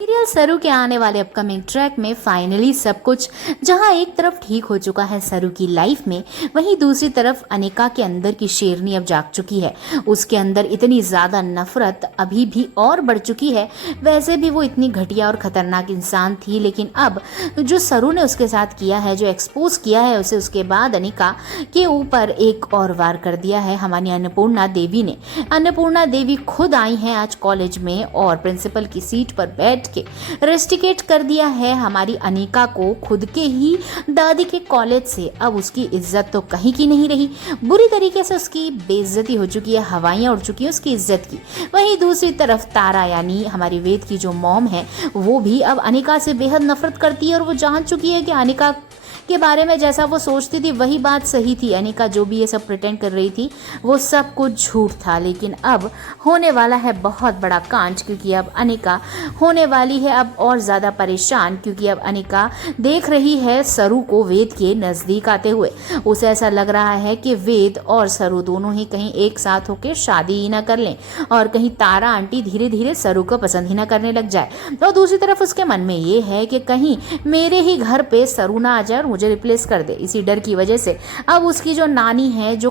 Serial सरू के आने वाले अपकमिंग ट्रैक में फाइनली सब कुछ जहां एक तरफ ठीक हो चुका है सरू की लाइफ में, वहीं दूसरी तरफ अनिका के अंदर की शेरनी अब जाग चुकी है। उसके अंदर इतनी ज्यादा नफरत अभी भी और बढ़ चुकी है। वैसे भी वो इतनी घटिया और खतरनाक इंसान थी, लेकिन अब जो सरू ने उसके साथ किया है, जो एक्सपोज किया है उसे, उसके बाद अनिका के ऊपर एक और वार कर दिया है हमारी अन्नपूर्णा देवी ने। अन्नपूर्णा देवी खुद आई हैं आज कॉलेज में और प्रिंसिपल की सीट पर बैठ के रेस्टिकेट कर दिया है हमारी अनिका को खुद के ही दादी के कॉलेज से। अब उसकी इज्जत तो कहीं की नहीं रही, बुरी तरीके से उसकी बेइज्जती हो चुकी है, हवाइयां उड़ चुकी है उसकी इज्जत की। वहीं दूसरी तरफ तारा यानी हमारी वेद की जो मॉम है, वो भी अब अनिका से बेहद नफरत करती है और वो जान चुकी है कि अनिका के बारे में जैसा वो सोचती थी वही बात सही थी। अनिका जो भी ये सब प्रिटेंड कर रही थी वो सब कुछ झूठ था। लेकिन अब होने वाला है बहुत बड़ा कांड, क्योंकि अब अनिका होने वाली है अब और ज़्यादा परेशान, क्योंकि अब अनिका देख रही है सरू को वेद के नज़दीक आते हुए। उसे ऐसा लग रहा है कि वेद और सरू दोनों ही कहीं एक साथ होकर शादी ही ना कर लें और कहीं तारा आंटी धीरे धीरे सरू को पसंद ही ना करने लग जाए। और दूसरी तरफ उसके मन में ये है कि कहीं मेरे ही घर पे सरू ना आ जाए और मुझे रिप्लेस कर दे। इसी डर की वजह से अब उसकी जो नानी है, जो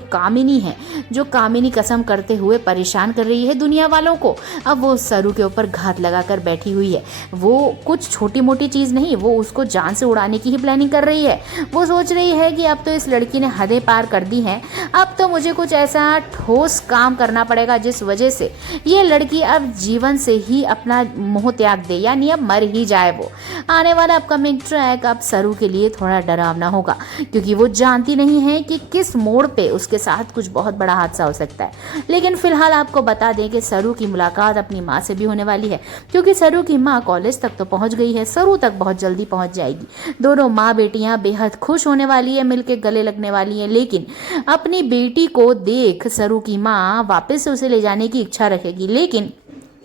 कामिनी कसम करते हुए परेशान कर रही है दुनिया वालों को, अब वो सरू के ऊपर घात लगाकर बैठी हुई है। वो कुछ छोटी मोटी चीज़ नहीं, वो उसको जान से उड़ाने की ही प्लानिंग कर रही है। वो सोच रही है कि अब तो इस लड़की ने हदें पार कर दी हैं, अब तो मुझे कुछ ऐसा ठोस काम करना पड़ेगा जिस वजह से ये लड़की अब जीवन से ही अपना मोह त्याग दे, यानी अब मर ही जाए। वो आने वाला अपकमिंग ट्रैक अब सरू के लिए थोड़ा डरावना होगा, क्योंकि वो जानती नहीं है कि किस मोड़ पे उसके साथ कुछ बहुत बड़ा हादसा हो सकता है। लेकिन फिलहाल आपको बता दें कि सरू की मुलाकात अपनी माँ से भी होने वाली है, क्योंकि सरू की माँ कॉलेज तक तो पहुंच गई है, सरू तक बहुत जल्दी पहुंच जाएगी। दोनों माँ बेटियां बेहद खुश होने वाली है, मिलके गले लगने वाली है। लेकिन अपनी बेटी को देख सरू की माँ वापस से उसे ले जाने की इच्छा रखेगी, लेकिन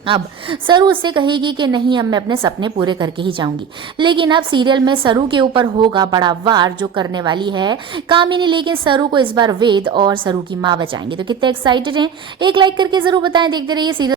अब सरू उससे कहेगी कि नहीं, अब मैं अपने सपने पूरे करके ही जाऊंगी। लेकिन अब सीरियल में सरू के ऊपर होगा बड़ा वार जो करने वाली है कामिनी, लेकिन सरू को इस बार वेद और सरू की माँ बचाएंगे। तो कितने एक्साइटेड हैं, एक लाइक करके जरूर बताएं। देखते रहिए सीरियल।